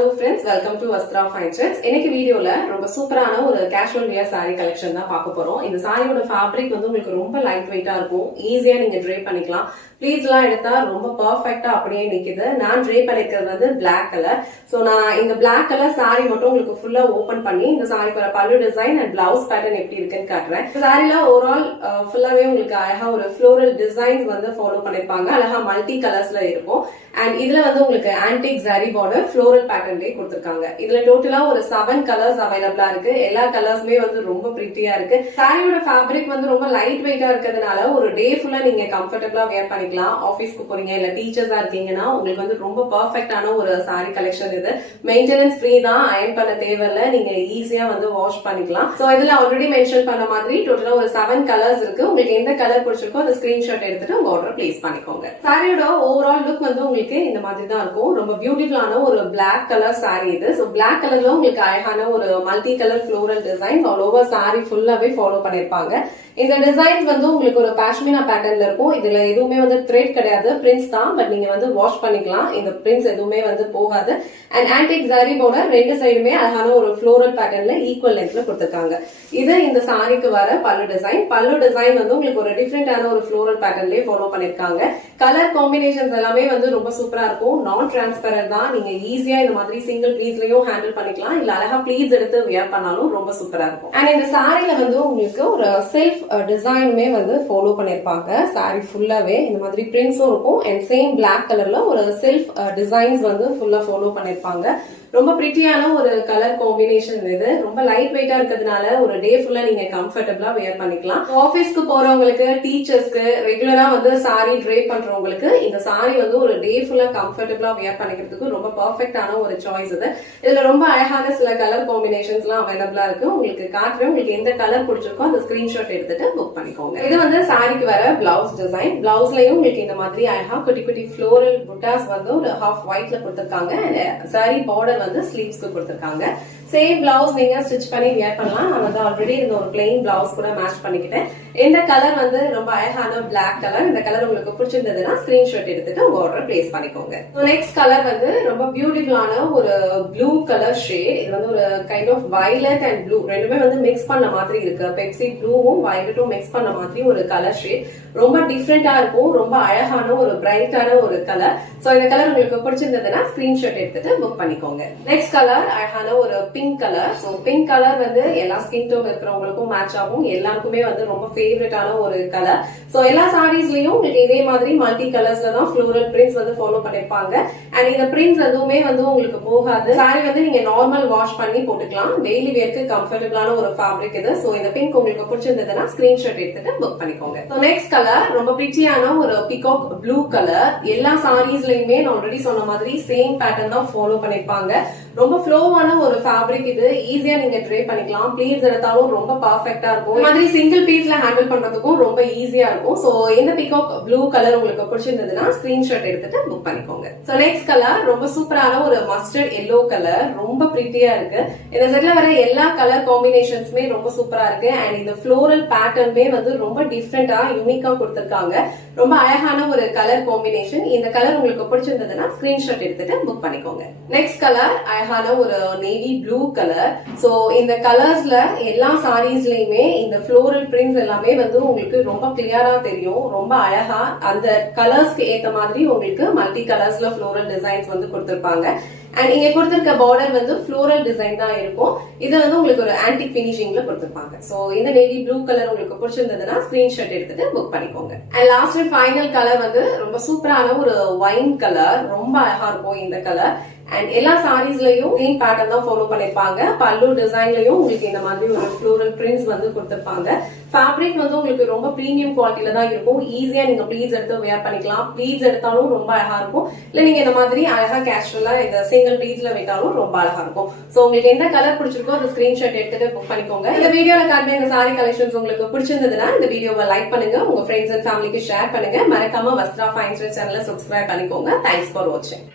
Hello friends, welcome to Vastra Fine Threads. இன்னைக்கு வீடியோல ரொம்ப சூப்பரான ஒரு casual wear saree collection தான் பார்க்க போறோம். இந்த சாரியோட ஃபேப்ரிக் வந்து உங்களுக்கு ரொம்ப லைட் வெயிட்டா இருக்கும். ஈஸியா நீங்க ட்ரை பண்ணிக்கலாம். ப்ளீட்ஸ் எல்லாம் எடுத்தா ரொம்ப பெர்ஃபெக்ட்டா அப்படியே நிக்குது. நான் ட்ரை பண்ணிக்கிறது வந்து Black கலர். சோ நான் இந்த Black கலர் saree மட்டும் உங்களுக்கு ஃபுல்லா ஓபன் பண்ணி இந்த சாரிக்கு வர பல்லு டிசைன் அண்ட் பிளவுஸ் பேட்டர்ன் எப்படி இருக்குன்னு காட்டுறேன். இந்த சாரில ஓவரால் ஃபுல்லாவே உங்களுக்கு அழகா ஒரு ஃப்ளோரல் டிசைன்ஸ் வந்து ஃபாலோ பண்ணிருப்பாங்க. அழகா மல்டி கலர்ஸ்ல இருக்கும். அண்ட் இதுல வந்து உங்களுக்கு ஆன்டிக் ஜரி பார்டர் ஃப்ளோரல் பேட்டர்ன்லயே கொடுத்திருக்காங்க. இதுல டோட்டலா ஒரு 7 கலர்ஸ் அவைலபிளா இருக்கு. எல்லா கலர்ஸுமே வந்து ரொம்ப பிரிட்டியா இருக்கு. சாரியோட ஃபேப்ரிக் வந்து ரொம்ப லைட் வெயிட்டா இருக்கிறதுனால ஒரு டே ஃபுல்லா நீங்க கம்ஃபர்டபிளா வேர் பண்ணிக்கலாம். ஆபீஸ்க்கு போறீங்க இல்ல டீச்சர்ஸா இருக்கீங்கன்னா உங்களுக்கு வந்து ரொம்ப பெர்ஃபெக்ட்டான ஒரு சாரி கலெக்ஷன் இது. மெயின்டெனன்ஸ் ஃப்ரீ தான், அயர்ன் பண்ண தேவையில்ல, நீங்க ஈஸியா வந்து வாஷ் பண்ணிக்கலாம். சோ இதுல ஆல்ரெடி மென்ஷன் பண்ண மாதிரி டோட்டலா ஒரு 7 கலர்ஸ் இருக்கு. உங்களுக்கு எந்த கலர் பிடிச்சிருக்கோ அந்த ஸ்கிரீன்ஷாட் எடுத்துட்டு உங்க ஆர்டர் பிளேஸ் பண்ணிக்கோங்க. சாரியோட ஓவரால் லுக் வந்து உங்களுக்கு இந்த மாதிரி தான் இருக்கும். ரொம்ப பியூட்டிஃபுல்லான ஒரு Black கலர் saree இது. சோ Black கலர்ல உங்களுக்கு அழகான ஒரு multi colour floral designs all over saree ஃபுல்லாவே ஃபாலோ பண்ணிருப்பாங்க. இந்த டிசைன்ஸ் வந்து உங்களுக்கு ஒரு பாஷ்மினா பேட்டர்ன்ல இருக்கும். இதுல எதுவுமே வந்து த்ரெட் கிடையாது, பிரிண்ட்ஸ் தான். பட் நீங்க வந்து வாஷ் பண்ணிக்கலாம். இந்த பிரிண்ட்ஸ் எதுவுமே வந்து போகாது. அண்ட் ஆன்டிக் ஜரி பார்டர் ரெண்டு சைடுமே அழகான ஒரு ஃப்ளோரல் பேட்டர்ன்ல ஈக்குவல் லென்த்ல கொடுத்திருக்காங்க. இது இந்த சாரிக்கு வர பல்லு டிசைன். பல்லு டிசைன் வந்து உங்களுக்கு ஒரு டிஃபரெண்டான ஒரு ஃப்ளோரல் பேட்டர்ன்லயே ஃபாலோ பண்ணிருக்காங்க. கலர் காம்பினேஷன்ஸ் எல்லாமே வந்து ரொம்ப சூப்பரா இருக்கும். நான் டிரான்ஸ்பரண்ட் தான். நீங்க ஈஸியா இந்த மாதிரி சிங்கிள் ப்ளீட்ஸ்லயும் ஹேண்டில் பண்ணிக்கலாம். இல்ல அழகா ப்ளீட்ஸ் எடுத்து வியர் பண்ணாலும் ரொம்ப சூப்பரா இருக்கும். அண்ட் இந்த சாரில வந்து உங்களுக்கு ஒரு செல்ஃப் டிசைனுமே வந்து ஃபாலோ பண்ணிருப்பாங்க. சாரி ஃபுல்லாவே இந்த மாதிரி பிரிண்ட்ஸும் இருக்கும். அண்ட் சேம் Black கலர்ல ஒரு செல்ஃப் டிசைன்ஸ் வந்து ஃபுல்லா ஃபாலோ பண்ணிருப்பாங்க. ரொம்ப பிரிட்டியான ஒரு கலர் காம்பினேஷன் இது. ரொம்ப லைட் வெயிட்டா இருக்கிறதுனால ஒரு டே ஃபுல்லா நீங்க கம்ஃபர்டபிளா வேர் பண்ணிக்கலாம். ஆபீஸ்க்கு போறவங்களுக்கு, டீச்சர்ஸ்க்கு, ரெகுலரா வந்து சாரி ட்ரை பண்றவங்களுக்கு இந்த சாரி வந்து ஒரு டே ஃபுல்லா கம்ஃபர்டபிளா வேர் பண்ணிக்கிறதுக்கு ரொம்ப பெர்ஃபெக்ட்டான ஒரு சாய்ஸ் இது. இதுல ரொம்ப அழகான சில கலர் காம்பினேஷன்ஸ் எல்லாம் அவைலபிளா இருக்கு. உங்களுக்கு காட்டுறேன். உங்களுக்கு எந்த கலர் பிடிச்சிருக்கோ அந்த ஸ்கிரீன்ஷாட் எடுத்துட்டு புக் பண்ணிக்கோங்க. இது வந்து சாரிக்கு வர பிளவுஸ் டிசைன். பிளவுஸ்லயும் உங்களுக்கு இந்த மாதிரி அழகா குட்டி குட்டி ஃப்ளோரல் புட்டாஸ் வந்து ஒரு ஹாஃப் ஒயிட்ல கொடுத்திருக்காங்க. சாரி பார்டர் வந்து ஸ்லீவ்ஸ்க்கு கொடுத்திருக்காங்க. சேம் பிளவுஸ் நீங்க ஸ்டிச் பண்ணி வியர் பண்ணலாம். நான் வந்து ஆல்ரெடி இந்த ஒரு பிளெயின் பிளவுஸ் கூட மேட்ச் பண்ணிக்கிட்டேன். இந்த கலர் வந்து ரொம்ப அழகான Black கலர். இந்த கலர் உங்களுக்கு பிடிச்சிருந்ததுன்னா ஸ்கிரீன்ஷாட் எடுத்துட்டு உங்க ஆர்டர் பிளேஸ் பண்ணிக்கோங்க. நெக்ஸ்ட் கலர் வந்து ரொம்ப பியூட்டிஃபுல்லான ஒரு ப்ளூ கலர் ஷேட். இது வந்து ஒரு kind of violet and blue ரெண்டுமே வந்து மிக்ஸ் பண்ண மாதிரி இருக்கு. பெப்சி ப்ளூவும் வயலட்டும் மிக்ஸ் பண்ண மாதிரி ஒரு கலர் ஷேட். ரொம்ப டிஃப்ரெண்டா இருக்கும். ரொம்ப அழகான ஒரு பிரைட்டான ஒரு கலர். சோ இந்த கலர் உங்களுக்கு பிடிச்சிருந்ததுன்னா ஸ்கிரீன்ஷாட் எடுத்துட்டு புக் பண்ணிக்கோங்க. நெக்ஸ்ட் கலர் அழகான ஒரு pink colour. So pink colour வந்து எல்லா ஸ்கின் டோன் இருக்கிறவங்களுக்கும் மேட்ச் ஆகும். எல்லாருக்குமே வந்து ரொம்ப ஃபேவரட்டான ஒரு கலர். சோ எல்லா சாரீஸ்லயும் உங்களுக்கு இதே மாதிரி மல்டி கலர்ஸ்ல தான் ஃப்ளோரல் பிரிண்ட்ஸ் வந்து ஃபாலோ பண்ணிருப்பாங்க. அண்ட் இந்த பிரிண்ட்ஸ் எதுவுமே வந்து உங்களுக்கு போகாது. சாரி வந்து நீங்க நார்மல் வாஷ் பண்ணி போட்டுக்கலாம். டெய்லி வேர்க்கு கம்ஃபர்டபிளான ஒரு ஃபேப்ரிக் இது. சோ இந்த பிங்க் உங்களுக்கு பிடிச்சிருந்ததுன்னா ஸ்கிரீன்ஷாட் எடுத்துட்டு புக் பண்ணிக்கோங்க. நெக்ஸ்ட் கலர் ரொம்ப பிரிட்டியான ஒரு பிகாக் ப்ளூ கலர். எல்லா சாரீஸ்லயுமே நான் ஆல்ரெடி சொன்ன மாதிரி சேம் பேட்டர்ன் தான் ஃபாலோ பண்ணிருப்பாங்க. ரொம்ப ஃப்ளோவான ஒரு ஃபேப்ரிக் இது. ஈஸியா நீங்க ட்ரை பண்ணிக்கலாம். ப்ளீட்ஸ் எடுத்தாலும் ரொம்ப பர்ஃபெக்ட்டா இருக்கும். இந்த மாதிரி சிங்கிள் பீஸ்ல ஹேண்டில் பண்றதுக்கும் ரொம்ப ஈஸியா இருக்கும். சோ இந்த பிகாக் ப்ளூ கலர் உங்களுக்கு பிடிச்சிருந்ததுன்னா ஸ்கிரீன்ஷாட் எடுத்துட்டு புக் பண்ணிக்கோங்க. சோ நெக்ஸ்ட் கலர் ரொம்ப சூப்பரான ஒரு மஸ்டர்ட் எல்லோ கலர். ரொம்ப பிரிட்டியா இருக்கு. இந்த செட்ல வர எல்லா கலர் காம்பினேஷன்ஸ்மே ரொம்ப சூப்பரா இருக்கு. அண்ட் இந்த ஃப்ளோரல் பேட்டர்ன்மே வந்து ரொம்ப டிஃப்ரெண்டா யூனிக்கா கொடுத்திருக்காங்க. ரொம்ப அழகான ஒரு கலர் காம்பினேஷன். இந்த கலர் உங்களுக்கு பிடிச்சிருந்ததுன்னா ஸ்கிரீன்ஷாட் எடுத்துட்டு புக் பண்ணிக்கோங்க. நெக்ஸ்ட் கலர் அழகான ஒரு நேவி ப்ளூ கலர். சோ இந்த கலர்ஸ்ல எல்லா சாரீஸ்லயுமே இந்த ஃப்ளோரல் பிரிண்ட்ஸ் எல்லாமே வந்து உங்களுக்கு ரொம்ப கிளியரா தெரியும். ரொம்ப அழகா அந்த கலர்ஸ்க்கு ஏத்த மாதிரி உங்களுக்கு மல்டி கலர்ஸ்ல ஃப்ளோரல் டிசைன்ஸ் வந்து கொடுத்திருப்பாங்க. அண்ட் இங்க கொடுத்திருக்க பார்டர் வந்து ஃப்ளோரல் டிசைன் தான் இருக்கும். இது வந்து உங்களுக்கு ஒரு ஆன்டிக் பினிஷிங்ல கொடுத்திருப்பாங்க. சோ இந்த நேவி ப்ளூ கலர் உங்களுக்கு பிடிச்சிருந்ததுன்னா ஸ்கிரீன்ஷாட் எடுத்துட்டு புக் பண்ணிக்கோங்க. And last and final colour வந்து ரொம்ப சூப்பரான ஒரு வைன் கலர். ரொம்ப அழகா இருக்கும் இந்த கலர். அண்ட் எல்லா சாரீஸ்லயும் சேம் பேட்டர்ன் தான் ஃபாலோ பண்ணிருப்பாங்க. பல்லு டிசைன்லயும் உங்களுக்கு இந்த மாதிரி ஒரு ஃப்ளோரல் பிரிண்ட்ஸ் வந்து கொடுத்திருப்பாங்க. ஃபேப்ரிக் வந்து உங்களுக்கு ரொம்ப பிரீமியம் குவாலிட்டில தான் இருக்கும். ஈஸியா நீங்க ப்ளீட்ஸ் எடுத்து வேர் பண்ணிக்கலாம். ப்ளீட்ஸ் எடுத்தாலும் ரொம்ப அழகா இருக்கும். இல்ல நீங்க இந்த மாதிரி அழகா கேஷுவலா இந்த சிங்கிள் ப்ளீட்ஸ்ல வைத்தாலும் ரொம்ப அழகா இருக்கும். சோ உங்களுக்கு எந்த கலர் பிடிச்சிருக்கோ அந்த ஸ்கிரீன்ஷாட் எடுத்துட்டு புக் பண்ணிக்கோங்க. இந்த வீடியோல காட்டுற இந்த சாரி கலெக்ஷன்ஸ் உங்களுக்கு பிடிச்சிருந்ததுன்னா இந்த வீடியோவை லைக் பண்ணுங்க. உங்க ஃப்ரெண்ட்ஸ் அண்ட் ஃபேமிலிக்கு ஷேர் பண்ணுங்க. மறக்காம வஸ்த்ரா ஃபைன் த்ரெட்ஸ் சேனலை சப்ஸ்கிரைப் பண்ணிக்கோங்க. தேங்க்ஸ் ஃபார் வாட்சிங்.